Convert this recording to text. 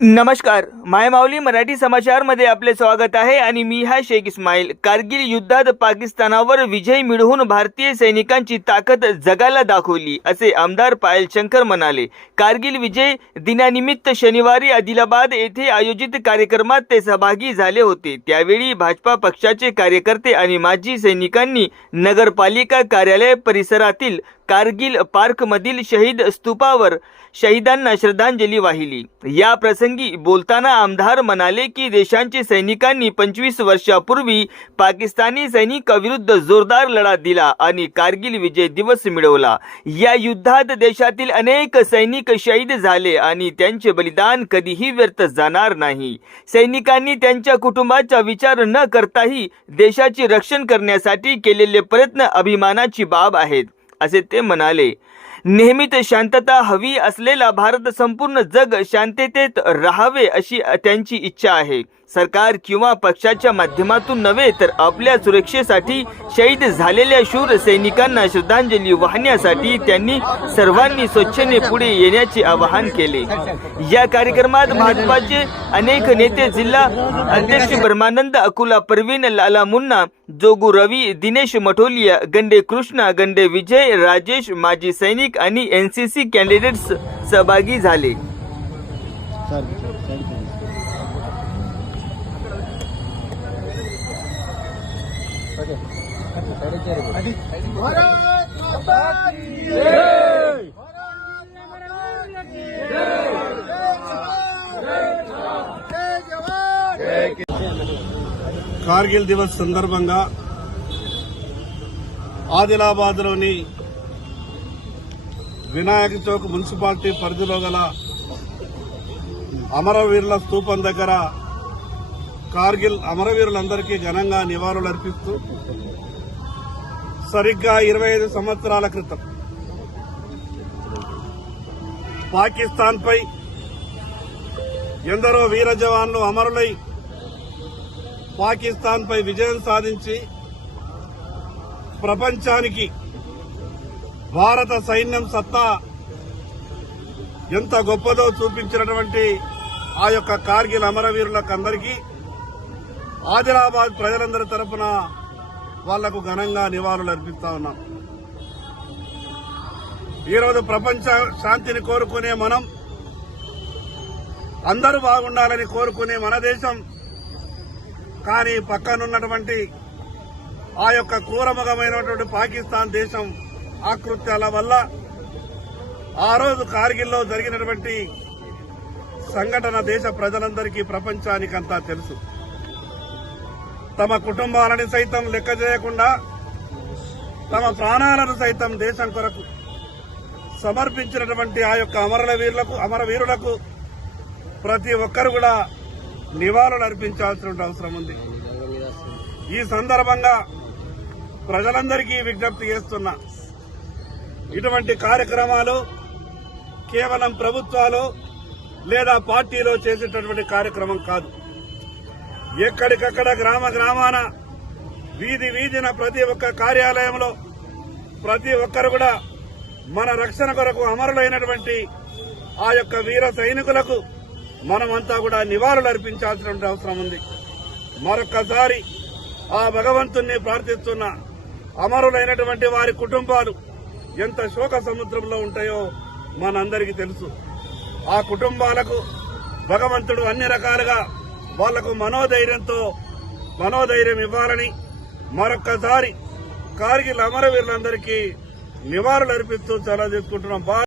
नमस्कार, मायमाऊली मराठी समाचार मध्ये आपले स्वागत आहे आणि मी हा शेख इस्माईल। कारगिल युद्धात पाकिस्तानावर विजय मिळवून भारतीय सैनिकांची ताकद जगाला दाखवली, असे आमदार पायल शंकर म्हणाले। कारगिल विजय दिनानिमित्त शनिवारी आदिलाबाद येथे आयोजित कार्यक्रमात ते सहभागी झाले होते। त्यावेळी भाजपा पक्षाचे कार्यकर्ते आणि माजी सैनिकांनी नगरपालिका कार्यालय परिसरातील कारगिल पार्क मधील शहीद स्तूपावर शहीदांना श्रद्धांजली वाहिली। या प्रसंगी बोलताना आमदार म्हणाले की देशांच्या सैनिकांनी 25 वर्षापूर्वी पाकिस्तानी सैनिकांविरुद्ध जोरदार लढा दिला आणि कारगिल विजय दिवस मिळवला। या युद्धात देशातील अनेक सैनिक शहीद झाले आणि त्यांचे बलिदान कधीही व्यर्थ जाणार नाही। सैनिकांनी त्यांच्या कुटुंबाचा विचार न करताही देशाचे रक्षण करण्यासाठी केलेले प्रयत्न अभिमानाची बाब आहेत, असे ते म्हणाले। नेहमीच शांतता हवी असलेला भारत संपूर्ण जग शांततेत राहावे अशी त्यांची इच्छा आहे। सरकार किंवा पक्षाच्या माध्यमातून नव्हे तर आपल्या सुरक्षेसाठी शहीद झालेल्या शूर सैनिकांना श्रद्धांजली वाहण्यासाठी त्यांनी सर्वांनी स्वच्छेने पुढे येण्याचे आवाहन केले। या कार्यक्रमात भाजपाचे अनेक नेते, जिल्हा अध्यक्ष ब्रह्मानंद अकुला, परवीन लाला मुन्ना, जोगू रवी, दिनेश मठोलिया, गंडे कृष्णा, गंडे विजय, राजेश, माजी सैनिक आणि एनसीसी कॅन्डिडेट्स सहभागी झाले। కార్గిల్ దివస్ సందర్భంగా ఆదిలాబాద్లోని వినాయక చౌక్ మున్సిపాలిటీ పరిధిలో గల అమరవీరుల స్తూపం దగ్గర కార్గిల్ అమరవీరులందరికీ ఘనంగా నివాళులర్పిస్తూ సరిగ్గా 25 సంవత్సరాల క్రితం పాకిస్తాన్ పై ఎందరో వీర జవాన్లు అమరులై పాకిస్తాన్ పై విజయం సాధించి ప్రపంచానికి భారత సైన్యం సత్తా ఎంత గొప్పదో చూపించినటువంటి ఆ యొక్క కార్గిల్ అమరవీరులకు అందరికీ ఆదిలాబాద్ ప్రజలందరి తరపున వాళ్లకు ఘనంగా నివాళులు అర్పిస్తా ఉన్నాం। ఈరోజు ప్రపంచ శాంతిని కోరుకునే మనం, అందరూ బాగుండాలని కోరుకునే మన దేశం, కానీ పక్కనున్నటువంటి ఆ యొక్క క్రూరముఖమైనటువంటి పాకిస్తాన్ దేశం ఆకృత్యాల వల్ల ఆ రోజు కార్గిల్లో జరిగినటువంటి సంఘటన దేశ ప్రజలందరికీ, ప్రపంచానికంతా తెలుసు। తమ కుటుంబాలని సైతం లెక్క చేయకుండా తమ ప్రాణాలను సైతం దేశం కొరకు సమర్పించినటువంటి ఆ యొక్క అమరవీరులకు ప్రతి ఒక్కరు కూడా నివాళులు అర్పించాల్సిన అవసరం ఉంది। ఈ సందర్భంగా ప్రజలందరికీ విజ్ఞప్తి చేస్తున్నా, ఇటువంటి కార్యక్రమాలు కేవలం ప్రభుత్వాలు లేదా పార్టీలో చేసేటటువంటి కార్యక్రమం కాదు। ఎక్కడికక్కడ గ్రామాన వీధి వీధిన ప్రతి ఒక్క కార్యాలయంలో ప్రతి ఒక్కరు కూడా మన రక్షణ కొరకు అమరులైనటువంటి ఆ యొక్క వీర సైనికులకు మనమంతా కూడా నివాళులు అర్పించాల్సిన అవసరం ఉంది। మరొక్కసారి ఆ భగవంతుణ్ణి ప్రార్థిస్తున్న, అమరులైనటువంటి వారి కుటుంబాలు ఎంత శోక సముద్రంలో ఉంటాయో మనందరికీ తెలుసు। ఆ కుటుంబాలకు భగవంతుడు అన్ని రకాలుగా వాళ్లకు మనోధైర్యం ఇవ్వాలని మరొక్కసారి కార్గిల్ అమరవీరులందరికీ నివాళులు అర్పిస్తూ సెలవు తీసుకుంటున్నాం।